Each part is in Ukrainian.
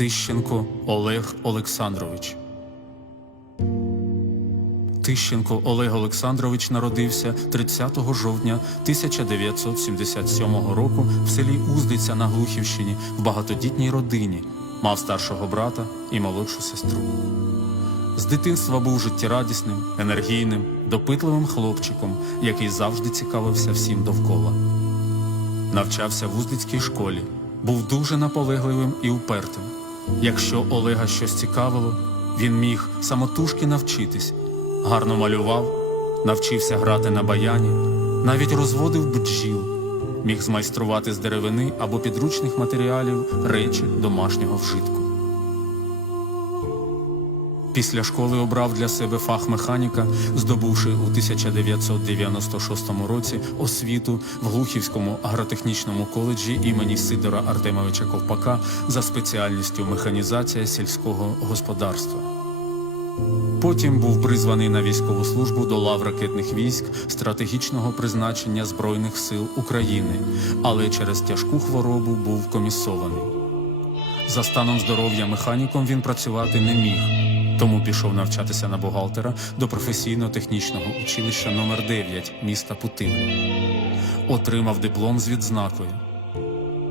Тищенко Олег Олександрович. Тищенко Олег Олександрович народився 30 жовтня 1977 року в селі Уздиця на Глухівщині в багатодітній родині. Мав старшого брата і молодшу сестру. З дитинства був життєрадісним, енергійним, допитливим хлопчиком, який завжди цікавився всім довкола. Навчався в Уздицькій школі, був дуже наполегливим і упертим. Якщо Олега щось цікавило, він міг самотужки навчитись, гарно малював, навчився грати на баяні, навіть розводив бджіл, міг змайструвати з деревини або підручних матеріалів речі домашнього вжитку. Після школи обрав для себе фах механіка, здобувши у 1996 році освіту в Глухівському агротехнічному коледжі імені Сидора Артемовича Ковпака за спеціальністю механізація сільського господарства. Потім був призваний на військову службу до лав ракетних військ стратегічного призначення Збройних сил України, але через тяжку хворобу був комісований. За станом здоров'я механіком він працювати не міг, тому пішов навчатися на бухгалтера до професійно-технічного училища номер 9 міста Путивль. Отримав диплом з відзнакою.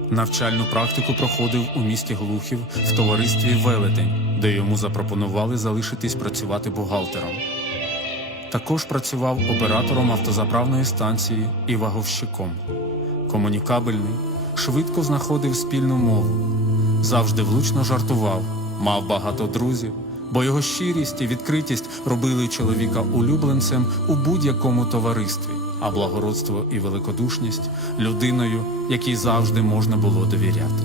Навчальну практику проходив у місті Глухів в товаристві Велетень, де йому запропонували залишитись працювати бухгалтером. Також працював оператором автозаправної станції і ваговщиком. Комунікабельний, швидко знаходив спільну мову, завжди влучно жартував, мав багато друзів, бо його щирість і відкритість робили чоловіка улюбленцем у будь-якому товаристві, а благородство і великодушність людиною, якій завжди можна було довіряти.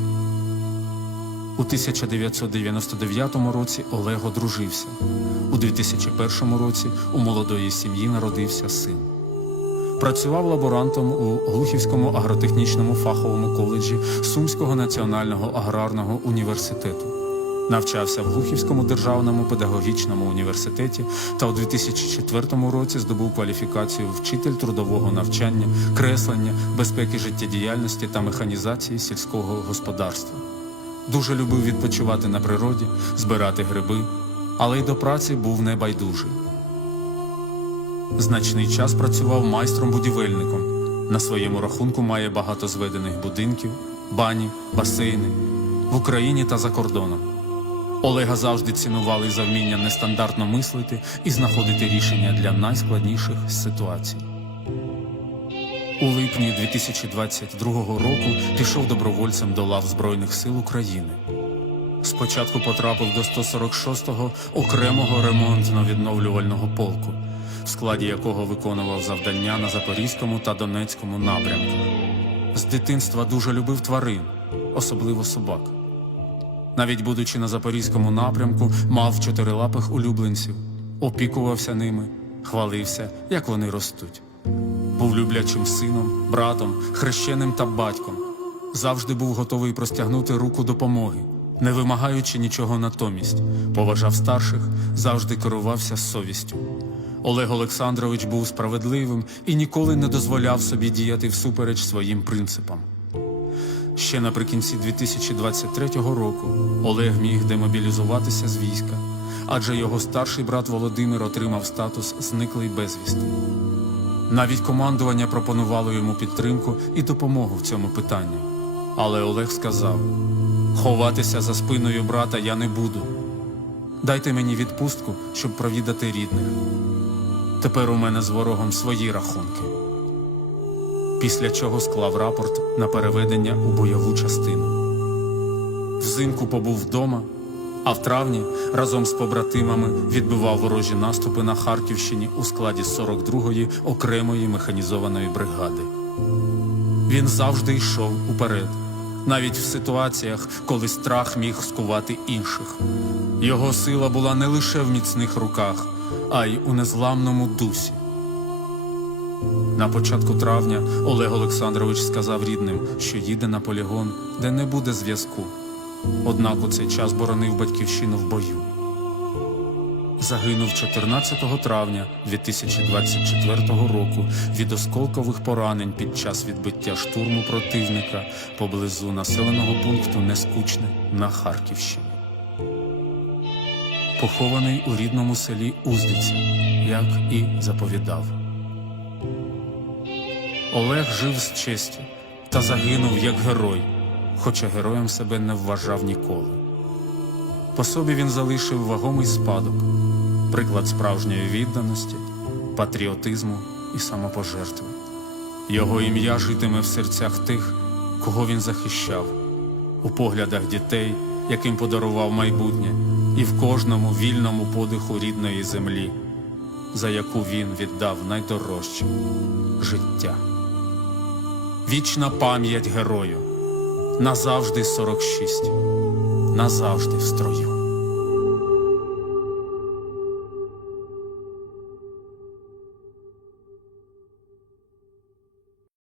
У 1999 році Олег одружився. У 2001 році у молодої сім'ї народився син. Працював лаборантом у Глухівському агротехнічному фаховому коледжі Сумського національного аграрного університету. Навчався в Глухівському державному педагогічному університеті та у 2004 році здобув кваліфікацію вчитель трудового навчання, креслення, безпеки життєдіяльності та механізації сільського господарства. Дуже любив відпочивати на природі, збирати гриби, але й до праці був небайдужий. Значний час працював майстром-будівельником. На своєму рахунку має багато зведених будинків, бані, басейни в Україні та за кордоном. Олега завжди цінували за вміння нестандартно мислити і знаходити рішення для найскладніших ситуацій. У липні 2022 року пішов добровольцем до лав Збройних сил України. Спочатку потрапив до 146-го окремого ремонтно-відновлювального полку, в складі якого виконував завдання на Запорізькому та Донецькому напрямках. З дитинства дуже любив тварин, особливо собак. Навіть будучи на Запорізькому напрямку, мав чотирилапих улюбленців, опікувався ними, хвалився, як вони ростуть. Був люблячим сином, братом, хрещеним та батьком. Завжди був готовий простягнути руку допомоги, не вимагаючи нічого натомість, поважав старших, завжди керувався совістю. Олег Олександрович був справедливим і ніколи не дозволяв собі діяти всупереч своїм принципам. Ще наприкінці 2023 року Олег міг демобілізуватися з війська, адже його старший брат Володимир отримав статус зниклий безвісти. Навіть командування пропонувало йому підтримку і допомогу в цьому питанні. Але Олег сказав: ховатися за спиною брата я не буду. Дайте мені відпустку, щоб провідати рідних. Тепер у мене з ворогом свої рахунки. Після чого склав рапорт на переведення у бойову частину. Взимку побув вдома, а в травні разом з побратимами відбивав ворожі наступи на Харківщині у складі 42-ї окремої механізованої бригади. Він завжди йшов уперед, навіть в ситуаціях, коли страх міг скувати інших. Його сила була не лише в міцних руках, а й у незламному дусі. На початку травня Олег Олександрович сказав рідним, що їде на полігон, де не буде зв'язку. Однак у цей час боронив батьківщину в бою. Загинув 14 травня 2024 року від осколкових поранень під час відбиття штурму противника поблизу населеного пункту Нескучне на Харківщині. похований у рідному селі Уздиця, як і заповідав. Олег жив з честю та загинув як герой, хоча героєм себе не вважав ніколи. По собі він залишив вагомий спадок, приклад справжньої відданості, патріотизму і самопожертви. Його ім'я житиме в серцях тих, кого він захищав, у поглядах дітей, яким подарував майбутнє, і в кожному вільному подиху рідної землі, за яку він віддав найдорожче життя. Вічна пам'ять герою, назавжди 46, назавжди в строю.